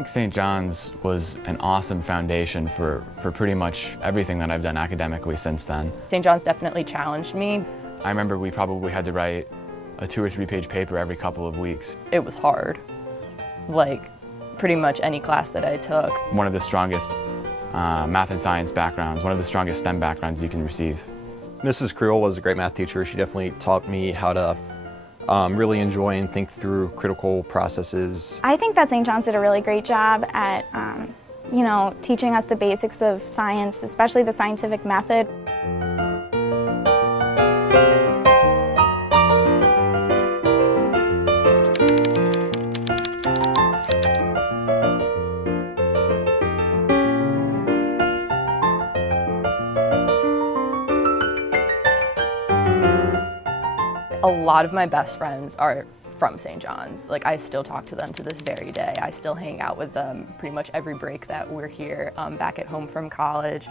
think St. John's was an awesome foundation for pretty much everything that I've done academically since then. St. John's definitely challenged me. I remember we probably had to write a 2 or 3 page paper every couple of weeks. It was hard, like pretty much any class that I took. One of the strongest math and science backgrounds, one of the strongest STEM backgrounds you can receive. Mrs. Creel was a great math teacher. She definitely taught me how to really enjoy and think through critical processes. I think that St. John's did a really great job at, teaching us the basics of science, especially the scientific method. A lot of my best friends are from St. John's. Like, I still talk to them to this very day. I still hang out with them pretty much every break that we're here back at home from college.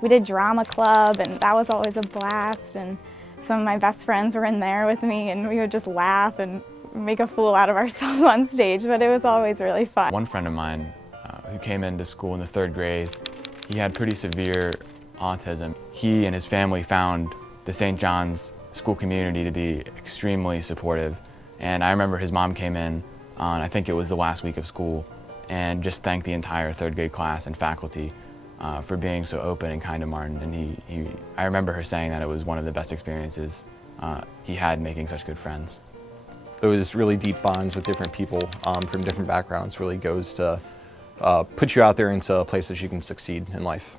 We did drama club, and that was always a blast, and some of my best friends were in there with me, and we would just laugh and make a fool out of ourselves on stage, but it was always really fun. One friend of mine who came into school in the 3rd grade, he had pretty severe autism. He and his family found the St. John's school community to be extremely supportive. And I remember his mom came in on, I think it was the last week of school, and just thanked the entire 3rd grade class and faculty for being so open and kind to Martin. And I remember her saying that it was one of the best experiences he had making such good friends. Those really deep bonds with different people from different backgrounds really goes to put you out there into a place that you can succeed in life.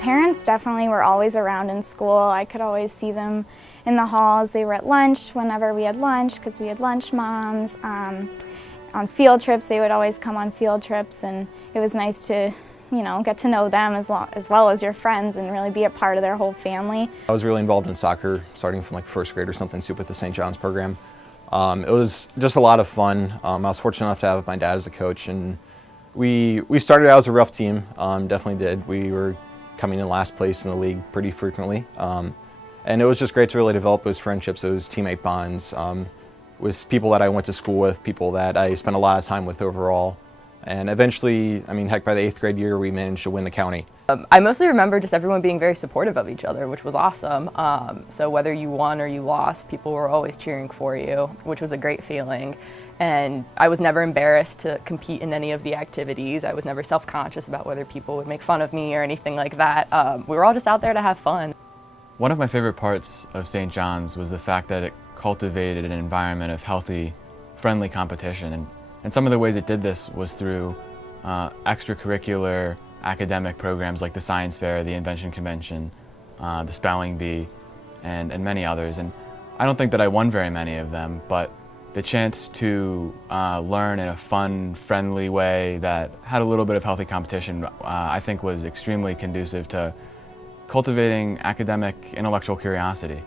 Parents definitely were always around in school. I could always see them in the halls. They were at lunch whenever we had lunch, because we had lunch moms. On field trips, they would always come on field trips, and it was nice to, get to know them as well as your friends and really be a part of their whole family. I was really involved in soccer, starting from like 1st grade or something, with the St. John's program. It was just a lot of fun. I was fortunate enough to have my dad as a coach, and we started out as a rough team, definitely did. We were coming in last place in the league pretty frequently. And it was just great to really develop those friendships, those teammate bonds with people that I went to school with, people that I spent a lot of time with overall. And eventually, heck, by the 8th grade year, we managed to win the county. I mostly remember just everyone being very supportive of each other, which was awesome. So whether you won or you lost, people were always cheering for you, which was a great feeling. And I was never embarrassed to compete in any of the activities. I was never self-conscious about whether people would make fun of me or anything like that. We were all just out there to have fun. One of my favorite parts of St. John's was the fact that it cultivated an environment of healthy, friendly competition. And some of the ways it did this was through extracurricular academic programs like the Science Fair, the Invention Convention, the Spelling Bee, and many others. And I don't think that I won very many of them, but the chance to learn in a fun, friendly way that had a little bit of healthy competition, I think was extremely conducive to cultivating academic intellectual curiosity.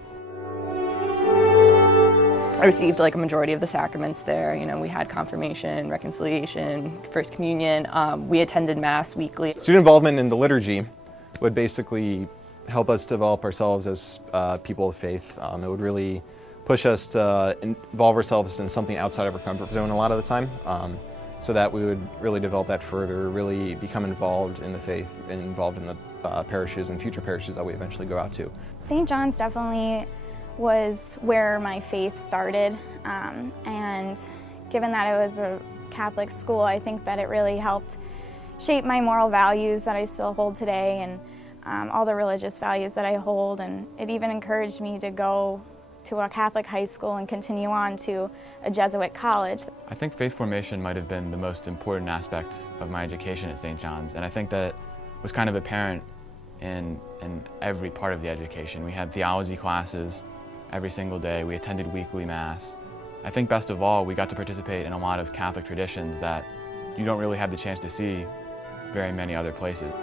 I received like a majority of the sacraments there. We had confirmation, reconciliation, First Communion. We attended Mass weekly. Student involvement in the liturgy would basically help us develop ourselves as people of faith. It would really push us to involve ourselves in something outside of our comfort zone a lot of the time, so that we would really develop that further, really become involved in the faith and involved in the parishes and future parishes that we eventually go out to. St. John's definitely was where my faith started, and given that it was a Catholic school, I think that it really helped shape my moral values that I still hold today, and all the religious values that I hold, and it even encouraged me to go to a Catholic high school and continue on to a Jesuit college. I think faith formation might have been the most important aspect of my education at St. John's, and I think that was kind of apparent in every part of the education. We had theology classes every single day. We attended weekly Mass. I think best of all, we got to participate in a lot of Catholic traditions that you don't really have the chance to see very many other places.